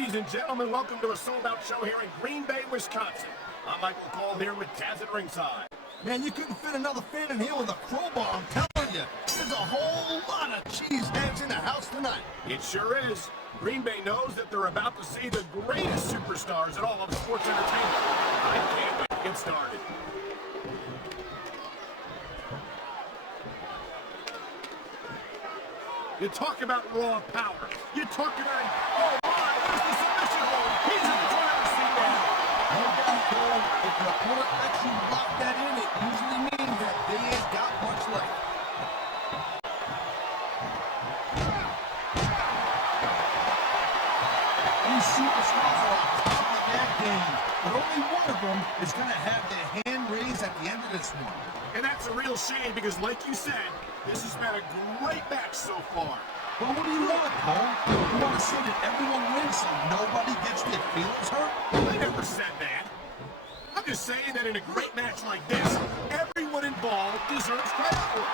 Ladies and gentlemen, welcome to a sold-out show here in Green Bay, Wisconsin. I'm Michael Cole here with Taz at ringside. Man, you couldn't fit another fan in here with a crowbar, I'm telling you. There's a whole lot of cheeseheads in the house tonight. It sure is. Green Bay knows that they're about to see the greatest superstars in all of sports entertainment. I can't wait to get started. You talk about raw power. You talk about, oh my, there's the submission hold. He's in the driver's seat now. No doubt, Cole. If your opponent lets you lock that in, it usually means that they ain't got much left. These superstars are on top of their game, but only one of them is going to have their hand raised at the end of this one. And that's a real shame because, like you said, this has been a great match so far. Well, what do you want, Cole? You want to say that everyone wins so nobody gets their feelings hurt? I never said that. I'm just saying that in a great match like this, everyone involved deserves credit for it.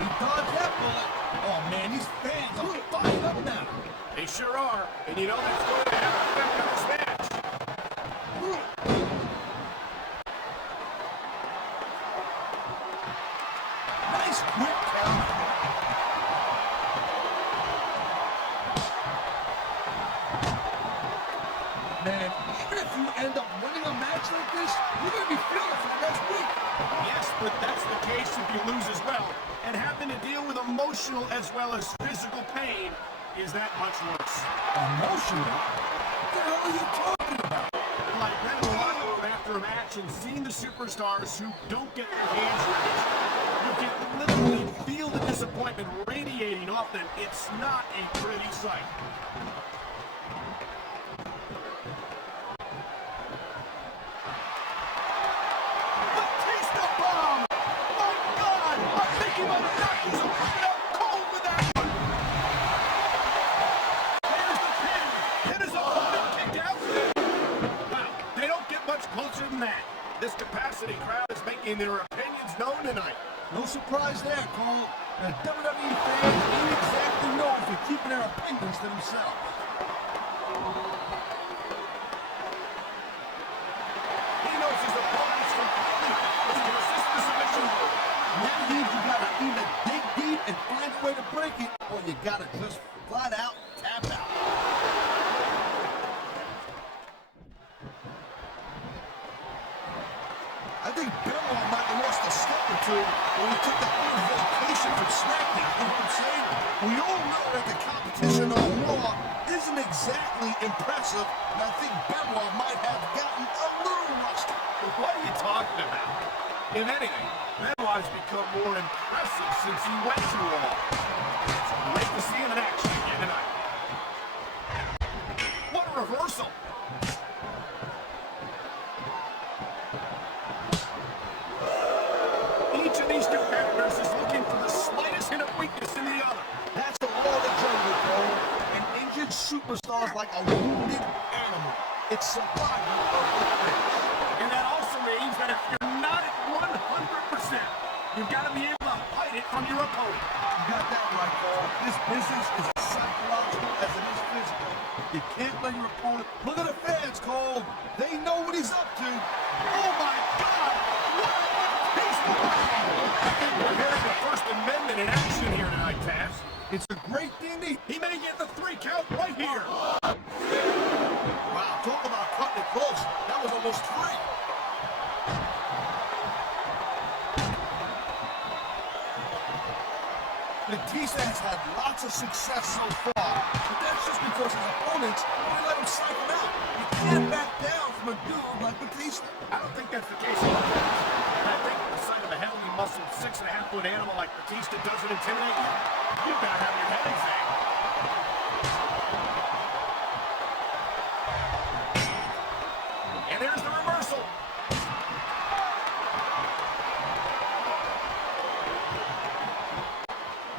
He dodged that bullet. Oh, man, these fans are fired up now. They sure are, and you know that's going to have an effect on this match. Nice quick count. Man, even if you end up winning a match like this, you're going to be feeling for the next week. Yes, but that's the case if you lose as well. And having to deal with emotional as well as physical pain is that much worse. Emotional? What the hell are you talking about? Like read in the locker room after a match and seeing the superstars who don't get their hands raised, you can literally feel the disappointment radiating off them. It's not a pretty sight. Batista bomb! My God! I think he might have knocked his opponent out cold with that one! There's the pin! And his opponent kicked out for it! Wow, they don't get much closer than that. This capacity crowd is making their opinions known tonight. No surprise there, Cole. The WWE fans ain't exactly known for keeping their opinions to themselves. He knows his opponent is completely to resist the submission. That means you gotta either dig deep and find a way to break it, or you gotta just flat out tap out. I think Benoit might have lost a step or two when he took that little vacation from SmackDown, you know what I'm saying? We all know that the competition on Raw isn't exactly impressive, and I think Benoit might have gotten a little rusty. What are you talking about? If anything, Benoit has become more impressive since he went to Raw. It's great to see him in action again tonight. What a reversal! Each of these competitors is looking for the slightest hint of weakness in the other. That's the law of the jungle, Cole. An injured superstar is like a wounded animal. It's survival of the fittest. And that also means that if you're not at 100%, you've got to be able to hide it from your opponent. You got that right, Cole. This business is as psychological as it is physical. You can't let your opponent... Look at the fans, Cole. They know what he's up to. Oh my God! What a peaceful battle! I think we're hearing the First Amendment in action here tonight, Taz. It's a great thing to... He may get the 3 count right here. Wow, talk about cutting it close. That was almost 3. Batista has had lots of success so far, but that's just because his opponents won't let him cycle out. You can't back down from a dude like Batista. I don't think that's the case at all, Taz. I think the sight of a heavily muscled 6.5-foot animal like Batista doesn't intimidate you. You better have your head examined. And there's the reversal.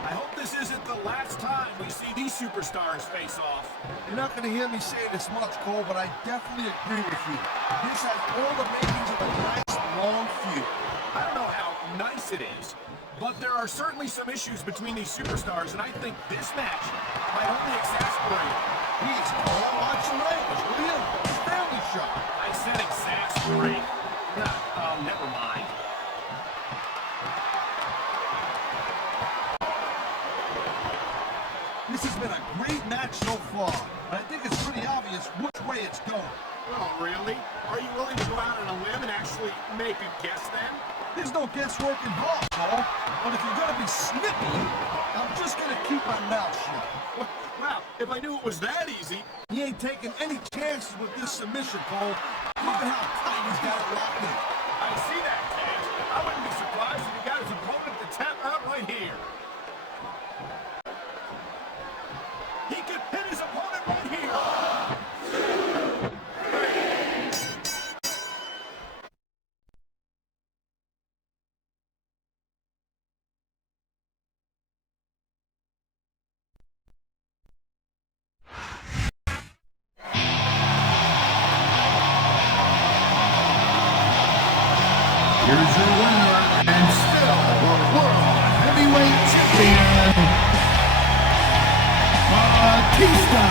I hope this isn't the last time we see these superstars face off. You're not going to hear me say this much, Cole, but I definitely agree with you. This has all the makings of a nice, long feud. I don't know how nice it is, but there are certainly some issues between these superstars, and I think this match might only exacerbate it. He's watch the language, will you? Family shot. I said exasperate. Never mind. This has been a great match so far, but I think it's pretty obvious which way it's going. Oh, really? Are you willing to go out on a limb and actually make a guess then? There's no guesswork involved, Cole. But if you're going to be snippy, I'm just going to keep my mouth shut. Well, if I knew it was that easy. He ain't taking any chances with this submission, Cole. Look at how tight he's got it locked in. I see that, Ted. I wouldn't be surprised if he got his opponent to tap out right here. He could hit his opponent right here. Here's your winner, and still the World Heavyweight Champion, Batista.